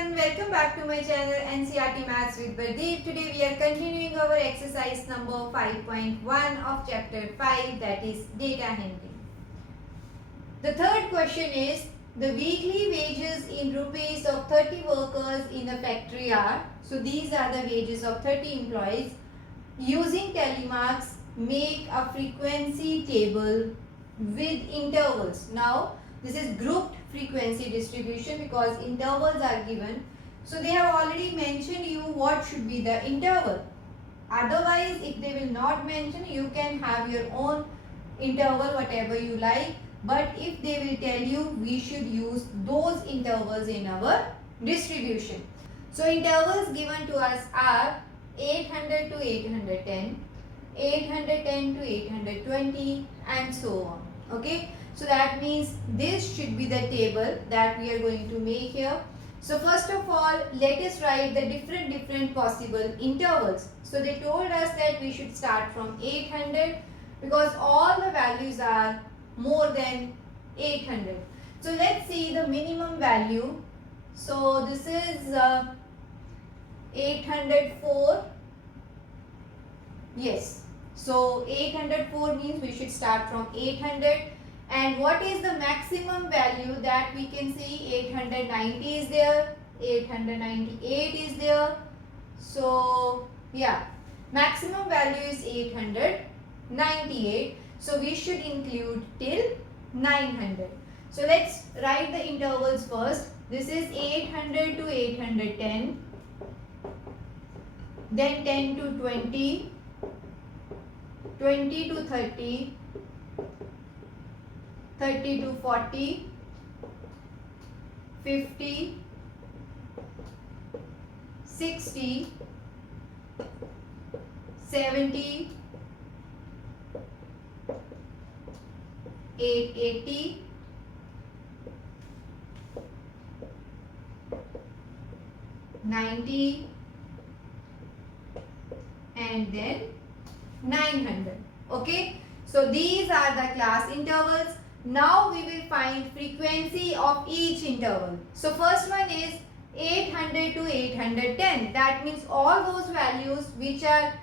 everyone, welcome back to my channel NCERT Maths with Pradeep. Today we are continuing our exercise number 5.1 of chapter 5, that is data handling. The third question is the weekly wages in rupees of 30 workers in a factory are, so these are the wages of 30 employees. Using telemarks, make a frequency table with intervals. Now this is grouped frequency distribution because intervals are given. So they have already mentioned you what should be the interval. Otherwise, if they will not mention, you can have your own interval whatever you like. But if they will tell you, we should use those intervals in our distribution. So intervals given to us are 800 to 810, 810 to 820 and so on. Okay. So that means this should be the table that we are going to make here. So first of all, let us write the different possible intervals. So they told us that we should start from 800 because all the values are more than 800. So let's see the minimum value. So this is 804. Yes. So 804 means we should start from 800. And what is the maximum value that we can see? 890 is there, 898 is there. So yeah, maximum value is 898. So we should include till 900. So let's write the intervals first. This is 800 to 810, then 10 to 20, 20 to 30, 30 to 40, 50, 60, 70, 880, 90 and then 900. Okay. So these are the class intervals. Now we will find frequency of each interval. So first one is 800 to 810. That means all those values which are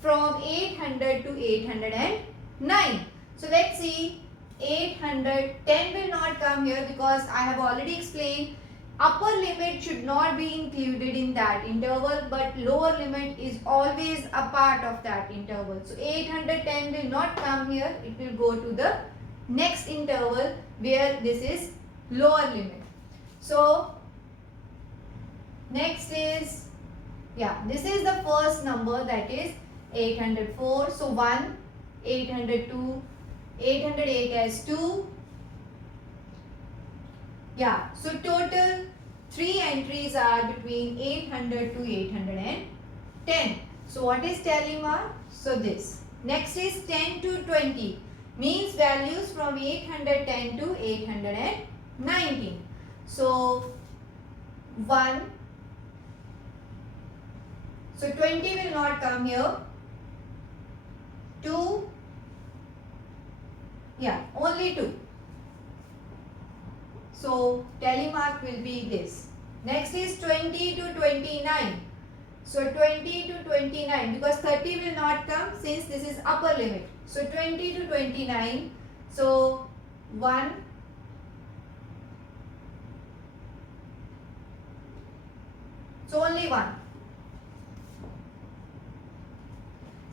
from 800 to 809. So let's see, 810 will not come here because I have already explained upper limit should not be included in that interval, but lower limit is always a part of that interval. So 810 will not come here. It will go to the next interval where this is lower limit. So next is, this is the first number, that is 804. So 1, 802, 808 as 2. So total 3 entries are between 800 to 810. So what is telemark? So this. Next is 10 to 20. Means values from 810 to 819. So 1. So 20 will not come here. 2. Only 2. So telemark will be this. Next is 20 to 29. So 20 to 29 because 30 will not come since this is upper limit. So 20 to 29. So 1. So only 1.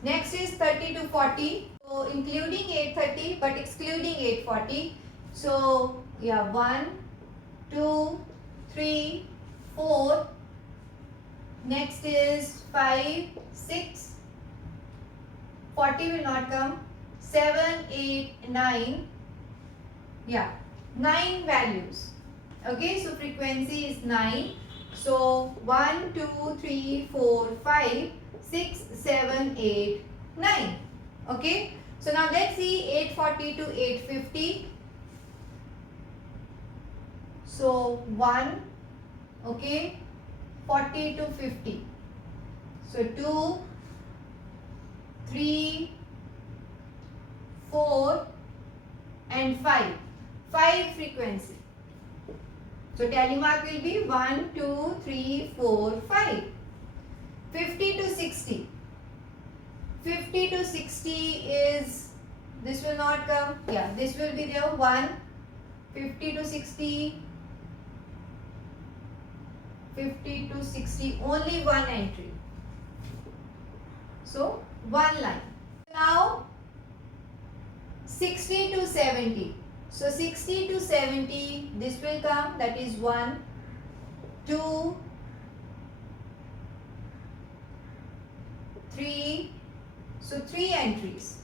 Next is 30 to 40. So including 830 but excluding 840. So 1, 2, 3, 4. Next is 5, 6. 40 will not come. 7, 8, 9. 9 values. Okay, so frequency is 9. So 1, 2, 3, 4, 5, 6, 7, 8, 9. Okay, so now let's see 840 to 850. So 1, okay, 40 to 50. So 2, 3, 4 and 5. 5 frequency. So tally mark will be 1, 2, 3, 4, 5. 50 to 60. 50 to 60 is, this will not come. Yeah, this will be there. 1, 50 to 60. 50 to 60, only one entry. So, one line. Now, 60 to 70. So, 60 to 70, this will come, that is 1, 2, 3. So, 3 entries.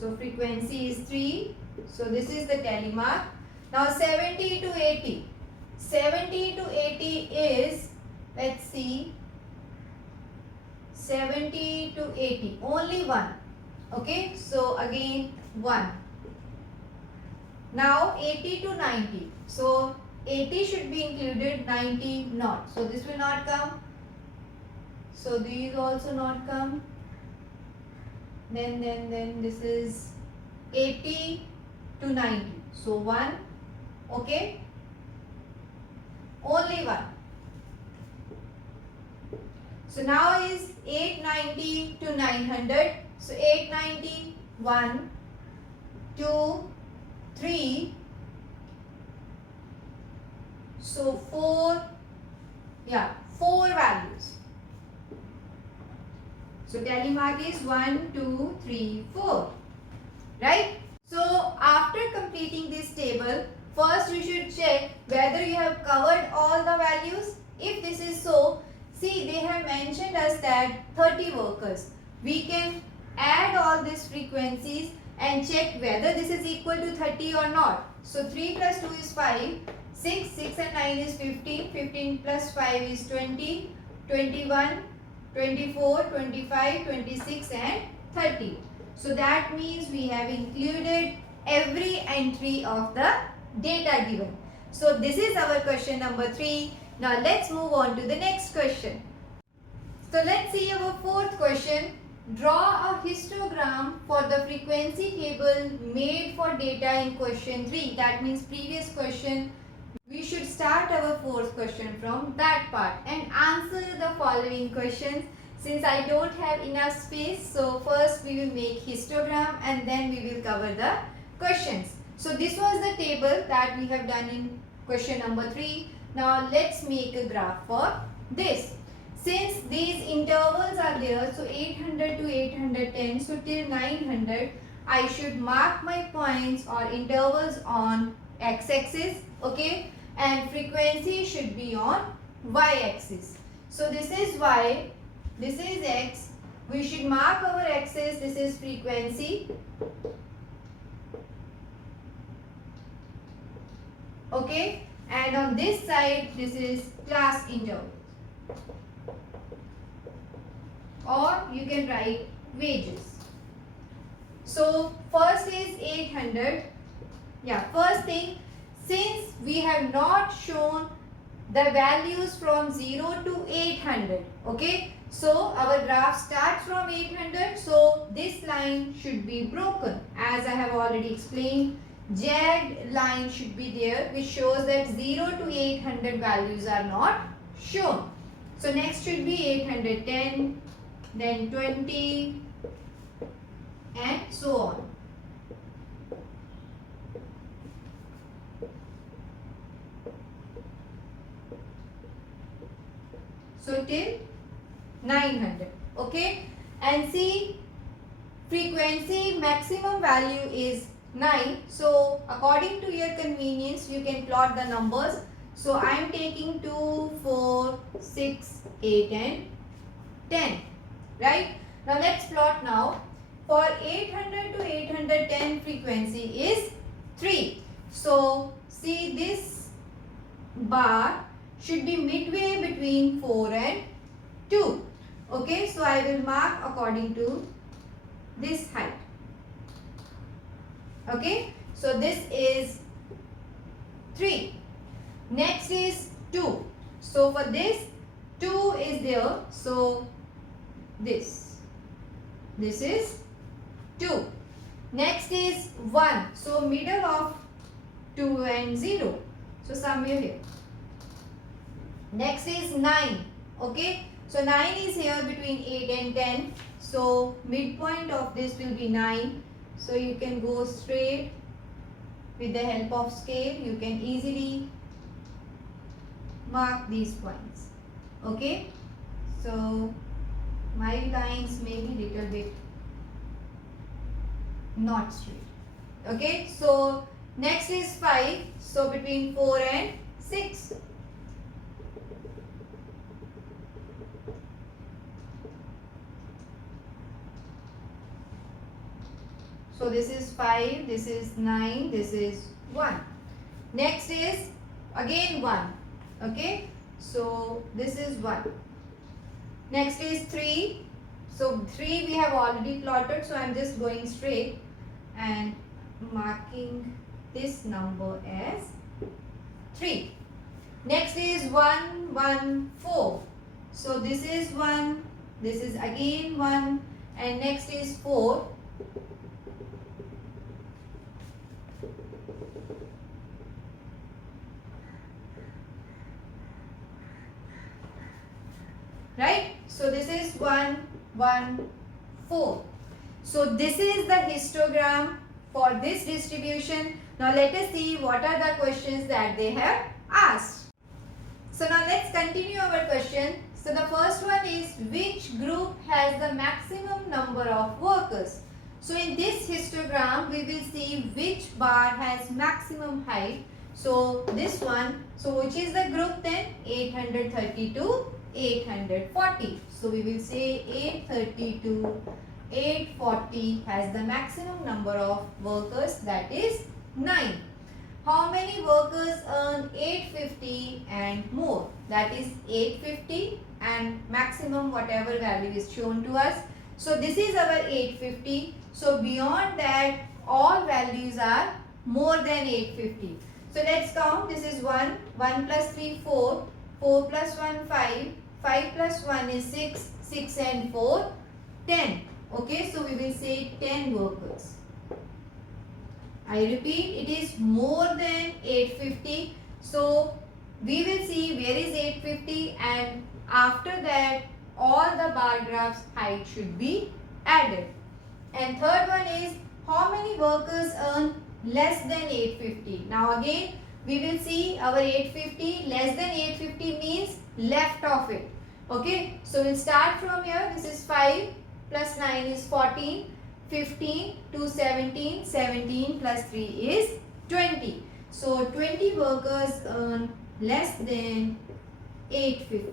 So, frequency is 3. So, this is the tally mark. Now, 70 to 80. 70 to 80 is, let's see, 70 to 80, only one. Okay, so again 1. Now 80 to 90. So 80 should be included, 90 not. So this will not come. So these also not come. Then this is 80 to 90. So 1. Okay. Only one. So now is 890 to 900. So 890, 1, 2, 3. So 4, yeah, 4 values. So tally mark is 1, 2, 3, 4. Right? So after completing this table, first you should check whether you have covered all the values. If this is so, see they have mentioned us that 30 workers. We can add all these frequencies and check whether this is equal to 30 or not. So 3 plus 2 is 5, 6 and 9 is 15, 15 plus 5 is 20, 21, 24, 25, 26 and 30. So that means we have included every entry of the data given. So this is our question number 3. Now let's move on to the next question. So let's see our fourth question. Draw a histogram for the frequency table made for data in question 3. That means previous question. We should start our fourth question from that part and answer the following questions. Since I don't have enough space, so first we will make histogram and then we will cover the questions. So this was the table that we have done in question number 3. Now let's make a graph for this. Since these intervals are there, so 800 to 810, so till 900, I should mark my points or intervals on x-axis, okay, and frequency should be on y-axis. So this is y, this is x. We should mark our axis. This is frequency. Okay. And on this side, this is class interval. Or you can write wages. So first is 800. Yeah, first thing, since we have not shown the values from 0 to 800. Okay. So our graph starts from 800. So this line should be broken. As I have already explained, jagged line should be there which shows that 0 to 800 values are not shown. So next should be 810, then 20 and so on. So till 900. Okay. And see, frequency maximum value is 9. So according to your convenience, you can plot the numbers. So I am taking 2, 4, 6, 8 and 10. Right. Now let's plot now. For 800 to 810 frequency is 3. So see, this bar should be midway between 4 and 2. Okay. So I will mark according to this height. Okay. So this is 3. Next is 2. So for this 2 is there. So this is 2. Next is 1. So middle of 2 and 0. So somewhere here. Next is 9. Okay. So 9 is here between 8 and 10. So midpoint of this will be 9. So you can go straight with the help of scale. You can easily mark these points. Okay. So my lines may be little bit not straight. Okay. So next is 5. So between 4 and 6. So this is 5, this is 9, this is 1. Next is again 1. Okay. So this is 1. Next is 3. So 3 we have already plotted. So I am just going straight and marking this number as 3. Next is 1, 1, 4. So this is 1, this is again 1, and next is 4. Right? So this is 1, 1, 4. So this is the histogram for this distribution. Now let us see what are the questions that they have asked. So now let's continue our question. So the first one is, which group has the maximum number of workers? So in this histogram we will see which bar has maximum height. So this one, so which is the group then? 830 to 840. So we will say 830 to 840 has the maximum number of workers, that is 9. How many workers earn 850 and more? That is 850 and maximum whatever value is shown to us. So this is our 850. So beyond that all values are more than 850. So let's count. This is 1, 1 plus 3, 4, 4 plus 1, 5, 5 plus 1 is 6, 6 and 4, 10. Okay, so we will say 10 workers. I repeat, it is more than 850. So we will see where is 850, and after that all the bar graphs height should be added. And third one is, how many workers earn less than 850? Now again we will see our 850, less than 850 means left of it. Okay, so we'll start from here. This is 5 plus 9 is 14, 15 to 17, 17 plus 3 is 20. So 20 workers earn less than 850.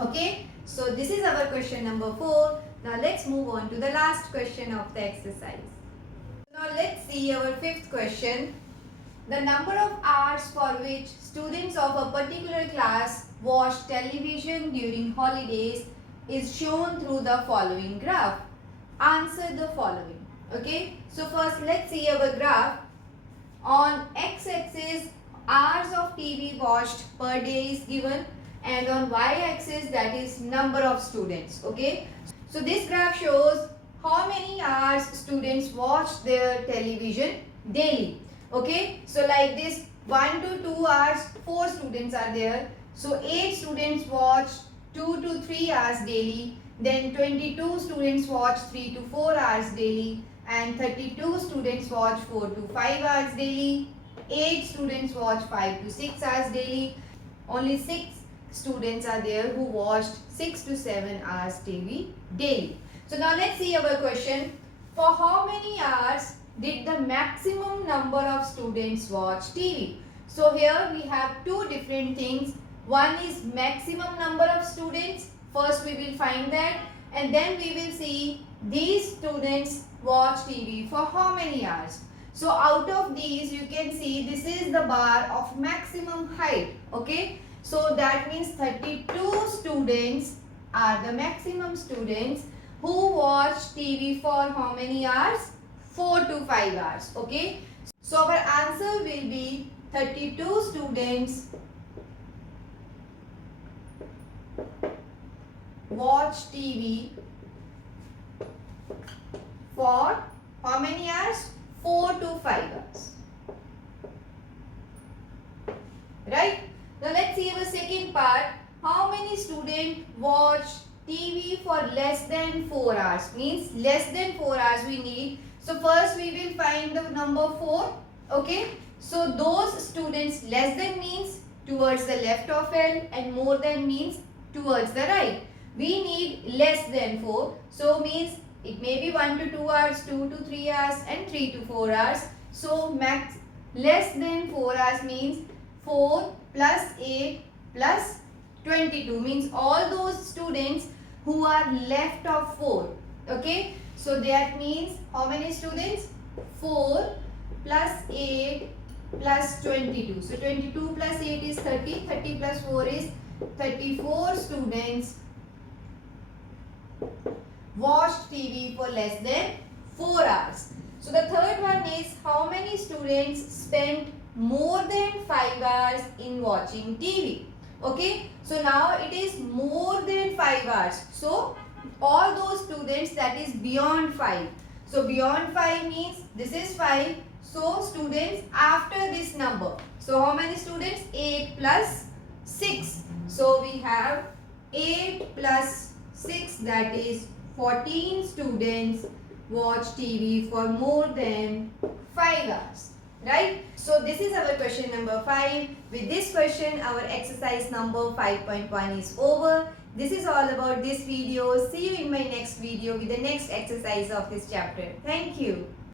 Okay, so this is our question number 4. Now let's move on to the last question of the exercise. Now let's see our fifth question. The number of hours for which students of a particular class watch television during holidays is shown through the following graph. Answer the following. Okay, so first let's see our graph. On x-axis hours of TV watched per day is given, and on y-axis that is number of students. Okay, so this graph shows how many hours students watch their television daily. Okay, so like this 1 to 2 hours 4 students are there. So 8 students watch 2 to 3 hours daily. Then 22 students watch 3 to 4 hours daily. And 32 students watch 4 to 5 hours daily. 8 students watch 5 to 6 hours daily. Only 6 students are there who watched 6 to 7 hours TV daily. So now let's see our question. For how many hours did the maximum number of students watch TV? So here we have two different things. One is maximum number of students. First we will find that, and then we will see these students watch TV for how many hours. So out of these you can see this is the bar of maximum height. Okay, so that means 32 students are the maximum students who watch TV for how many hours? 4 to 5 hours. Okay, so our answer will be 32 students watch TV for how many hours? 4 to 5 hours. Right? Now let's see our second part. How many students watch TV for less than 4 hours? Means less than 4 hours we need. So first we will find the number 4. Okay. So those students, less than means towards the left of L and more than means towards the right. We need less than 4. So means it may be 1 to 2 hours, 2 to 3 hours and 3 to 4 hours. So max less than 4 hours means 4 plus 8 plus 22 means all those students who are left of 4. Okay. So that means how many students? 4 plus 8 plus 22. So 22 plus 8 is 30. 30 plus 4 is 34 students watched TV for less than 4 hours. So the third one is how many students spent more than 5 hours in watching TV. Okay. So now it is more than 5 hours. So all those students that is beyond 5. So beyond 5 means this is 5. So students after this number. So how many students? 8 plus 6. So we have 8 plus 6, that is 14 students watch TV for more than 5 hours. Right? So this is our question number 5. With this question, our exercise number 5.1 is over. This is all about this video. See you in my next video with the next exercise of this chapter. Thank you.